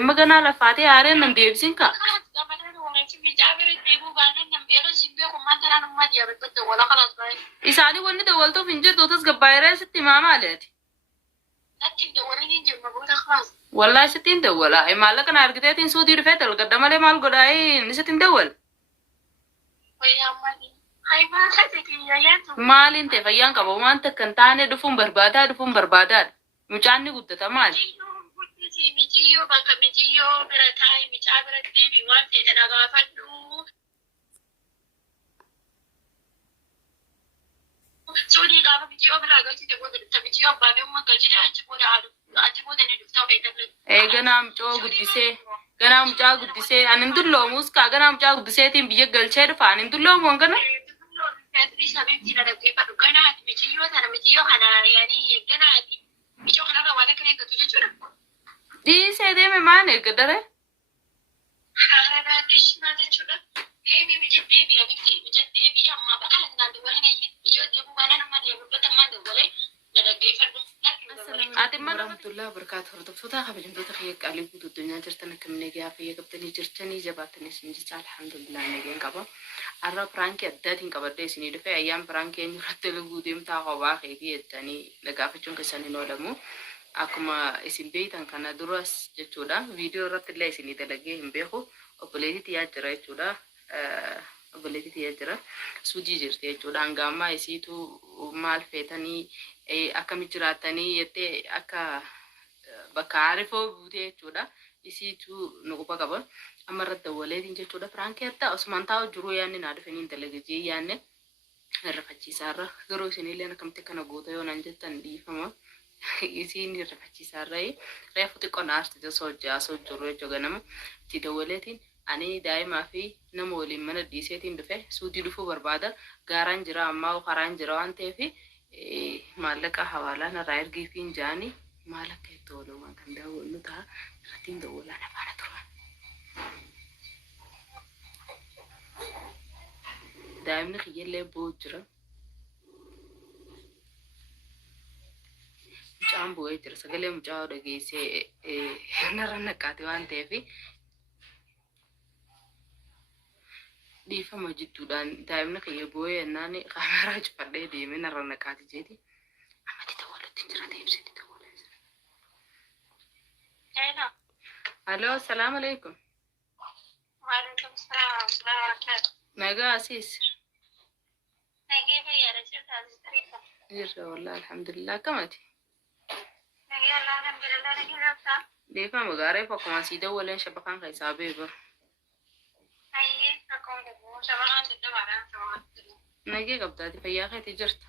Magana la fate are nan deebsin ka. Isaani wanni dawaltoof hin jirtu tas gabbaayiree sitti maamaaleeti. Wallahi sittiin dawwala. Maallaqa na argiteetiin suutii dhufee dalgadda malee maal godhaayee ni sittiin dawwal. Maaliin ta'e fayyaan qaba waan takka hin taane dhufuun barbaadaadha. Mucaan ni guddata maali? Mijiyoo bakka mijiyoo bira taa'ee micaa bira deebii waan ta'e dhagaafadhu. Suudii gaafa mijiyoo biraa galchite booda mijiyoo abbaan dhimma galchite achi booda ni dhuftaa fayyadamu. Ganaa mucaa guddisee ani hin dulloomus kaa ganaa mucaa guddiseetiin biyya galchee dhufa ani hin dulloomu hangana. Mijiyoo kana yaanii ganaati. Mijiyoo kanarraa waan akka eeggatu jechuudha. Dhiisee deeme maan eeggadare? Haala kishmaa jechuudha. Deebii mijattee biyya ammaa bakka lagnaan duwwalee mijoo deemuu waan nama deemu batamaa duwwalee dadaggeeffadhu. Ati mana Abdullaa barkaatu hordoftoota kabajamtoota kiyya qaalii guutuu addunyaa jirtan akka minee gaafa eeggabtanii jirtanii jabaatanis ni jecha alhamdulillah nageen qaba. Arra pirankii addaatiin qabadde isinii dhufe ayyaan pirankii eenyurratti luguu deemtaa hobaa keetii jettanii dhagaafachuun keessan hin oolamu. Akkuma isin beektan kana duras jechuudha viidiyoo irratti illee isinii dalagee hin beeku obboleettii yaa jira jechuudha obboleettii yaa jira suujii jirti jechuudha hanga ammaa isiitu maal feetanii akkamitti jiraatanii jettee akka bakka arifoo buutee jechuudha isiitu nuquba qaba amma irratti dawwaleetiin jechuudha pirankii adda osman taa'u jiru yaanni naa dhufanii dalagee yaanne irrafachiisaarra garuu isinillee akkamitti kana goota yoo nan jettan dhiifama. Isin irrafachiisaarraa reefu xiqqoo naasti soo jiru jechuudha nama itti dawwaleetiin ani daa'imaa fi nama waliin mana dhiiseetiin dhufe suutii dhufuu barbaada gaaraan jira ammaa karaan jira waan ta'eef maallaqa hawaalaan irraa ergii fi jaanii maal akka itti oolu waan kan daawwannu ta'a irrattiin dawwalaan afaana turan. Daa'imni kiyyallee boo'u jira. Mucaan bu'ee jira sagalee mucaa dhageessee narra naqaate waan ta'eef dhiifama jidduudhaan daa'imni kiyya bu'ee yennaan kaameraa cufadhee deemee narra naqaate jeeti. Ammatti dawwalutti jira deebisee dawwalee. Aloo salaamu alaikum. Waalaikum salaam. Nagaa Asiis. Nagee fayyaadha jirta. Jirta wallah alhamdulillah kamati. Deefa magaarii fakkuma asii dawwaleen shabakaan keessaa beeku. Nagee qabdaati fayyaa keetii jirta.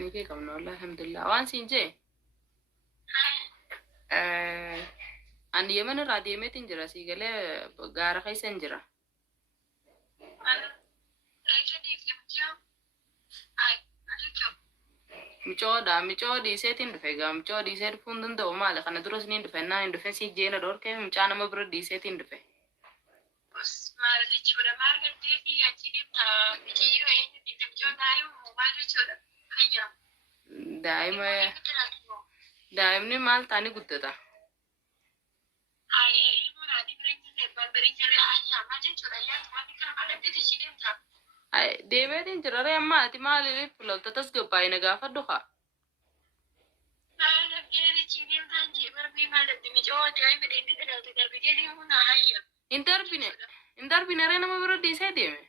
Nagee qabna wallah alhamdulillah waan siin jee. Ani yemen irraa deemeetiin jira sii galee gaara keessa hin jira. Michoo dhiiseetiin dhufe gaa michoo dhiisee dhufuun danda'u maali kana duras ni dhufe naa hin dhufe si jeena dhorkee mucaa nama bira dhiiseetiin dhufe. Maal jechuudha maal gartee fi achi deemta michiyyoo eenyutti michoo daa'imuu maal jechuudha hayyaa. Daa'imni maal taanii guddata. Ilmoo naati biriin barbariin jirre ayyaa maal jechuudha ayyaa tumaatti kana maal gartee si deemta. Deemeetiin jira ree amma ati maaliif lolta tasgabbaa'ina gaafadhu haa? Hin darbine ree nama bira dhiisee deeme.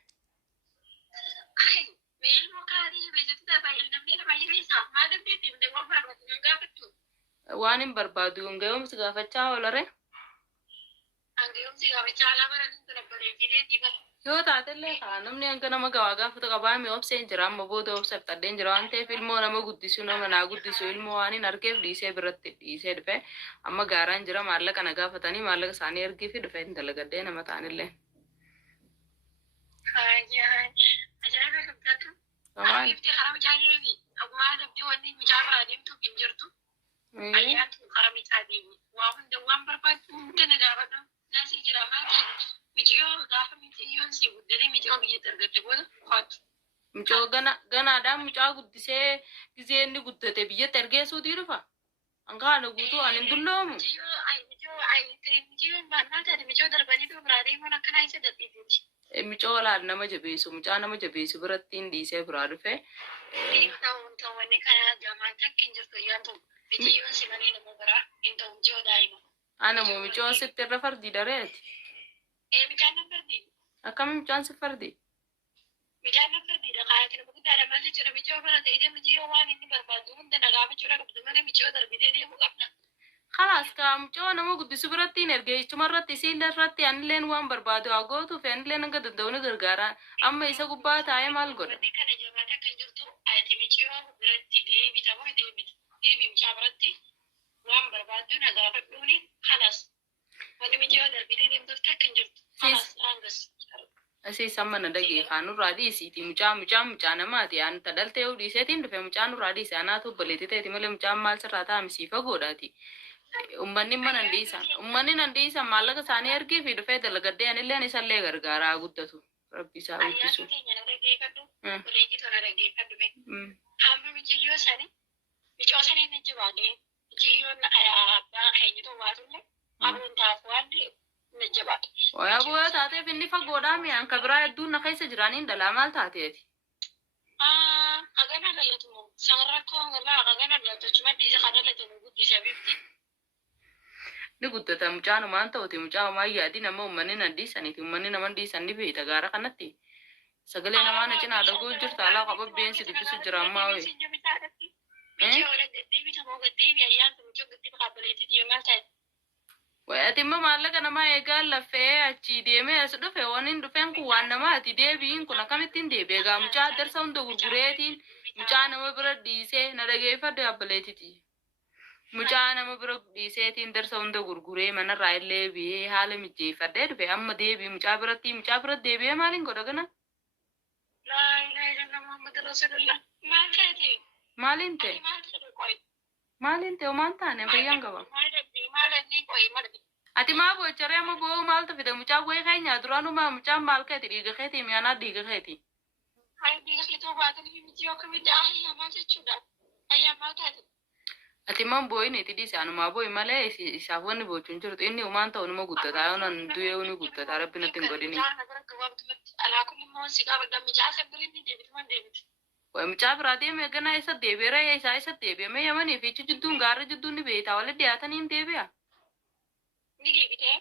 Waan hin barbaadu hangayyoomsi gaafachaa oola ree? Hangayyoomsi gaafachaa ala bara yoo taatellee kaa namni hanga nama gawaa gaafata qabaame obseen jira amma booda obseef xaddeen jira waan ta'eef ilmoo nama guddisu nama naa guddisu ilmoo waan hin argeef dhiisee biratti dhiisee dhufe amma gaaraan jira maallaqa na gaafatanii maallaqa isaanii ergii fi dhufe hin dalagaddee nama ta'anillee. Ajaa'iba qabdatu. Ariifti karaa mijaajeefi agumaa dabdii wanni mijaa biraa deemtuuf hin jirtu. Ayyaatu karaa mijaa deemi waa hunda waan barbaadu hunda na gaafadhu naasii jira maal ta'e. Mijoo gaafa mijiyyoon si guddate mijoo biyyatti argatte booda hooti. Mijoo ganaadhaan mucaa guddisee gisee inni guddate biyyatti argeessuutii dhufa. Angkaan guutuu ani hin dulloomu. Micoo laal nama jabeessu mucaa nama jabeessu biratti hin dhiisee biraa dhufe. Ana moo micoo sitti irra fardi dareeti. Akkami micaan si fardi? Micaan fardi dhaqaatiin guddaadha maal jechuudha micoo barate idee micoo waan inni barbaadu hunda nagaa jechuudha qabdu malee micoo darbitee deemuu qabna. Khalaas ka micoo nama guddisu biratti hin ergee jechuuma irratti siilla irratti anilleen waan barbaadu haa gootu fi anilleen hanga danda'u ni gargaara amma isa gubbaa taa'ee maal godha. Kana jabaata kan jirtu ati micoo biratti deebitamoo deebi micaa biratti waan barbaadu nagaa fadhuuni khalaas wanni micoo darbitee deemtuuf takka hin jirtu khalaas aangas. Asii sama na dage kanu radisi ti mucaa namaati an tadalte u diseetiin dhufe mucaan radisi anaatu baleetite malee mucaan maal sirraata amsiifa godhaati ummanni nan dhiisa maallaqa isaanii ergii fi dhufee dalagadee anilleen isallee gargaaraa guddatu rabbi isaa guddisu. Micoo sanii ni jibaale miciyyoon abbaa keenyatu waatulle abuuntaaf waan Najjabaat. Waya bu'aa taatee finni fagoodhaa mi'aan kabiraa hedduun na keessa jiraniin dhalaa maal taateeti? Hagana dhalatu sanarra koongirraa hagana dhalatu chumaddi isa kadhalatu guddisa bifti. Ni guddata mucaan maan ta'uti mucaa maa yaadi nama uummanni nan dhiisaniiti uummanni naman dhiisan ni beekta gaara kanatti. Sagalee namaa na cinaa dhaguu jirta alaa qaba beensi dubbisu jira ammaa wayi. Wayati maallaqa namaa eegaa lafee achi deemee as dhufe waan hin dhufeen kun waan namaati deebiin kun akkamittiin deebi'e egaa mucaa darsa hunda gurgureetiin mucaa nama bira dhiisee na dhageeffadde abbaleetiti. Mucaa nama bira dhiiseetiin darsa hunda gurguree manarraa illee biyee haala mijeeffadde dhufe amma deebii mucaa biratti deebi'ee maaliin godha kana? Maaliin ta'e? Maaliin ta'e homaan taane fayyaan qaba. Ati maa boocharee amma bo'oo maaltu fide mucaa wayii keenya duraanuma mucaan maal keeti dhiiga keeti mi'aanaa dhiiga keeti. Ati man bo'oo inni tidii isaanuma bo'oo malee isaaf wanni boochuun jirtu inni homaan ta'u numa guddataa yoo nan du'ee uni guddataa rabbi natti hin godhini. Mucaa biraa deemee ganaa isa deebi'eera isaa isa deebi'amee yamanii fi jidduun gaarra jidduun ni beektaa walitti dhiyaatanii hin deebi'a. Ni deebitee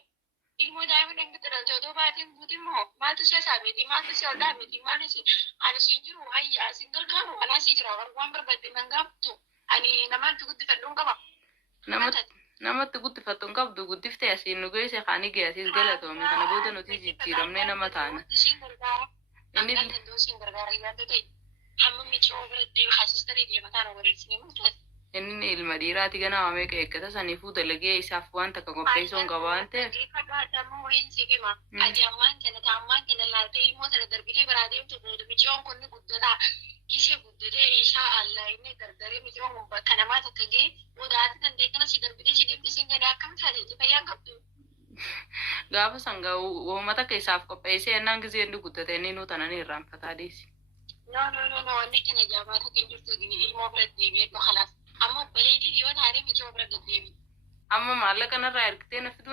ilmoo daa'ima dandeettii dhalchoo baatiin buuti immoo maaltu si asaabeeti maaltu si oldaa beeti maaltu si ani si jiru hayyaa si gargaaru anaa si jira waan barbaadde nan gaaftu ani namatti guddifadhuun qaba. Namatti guddifadhuun qabdu guddiftee asiin nu geesse kaanii geessiis galatoome kana booda nuti jijjiiramnee nama taana. Inni ilma dhiiraati ganaa meeqa eeggata saniifuu dalagee isaaf waan takka qopheessuun qaba waan ta'eef. Gaafa sangaa uummata keessaaf qopheessee ennaan gisee inni guddate inni nuti ananii irraanfataa deessi. No, wanni kana jabaata kan jirtu ilmoo biratti beeku khalaas. Amma baleetii yoo taane michoo bira deddeebi. Amma maallaqa narraa ergitee na fiduun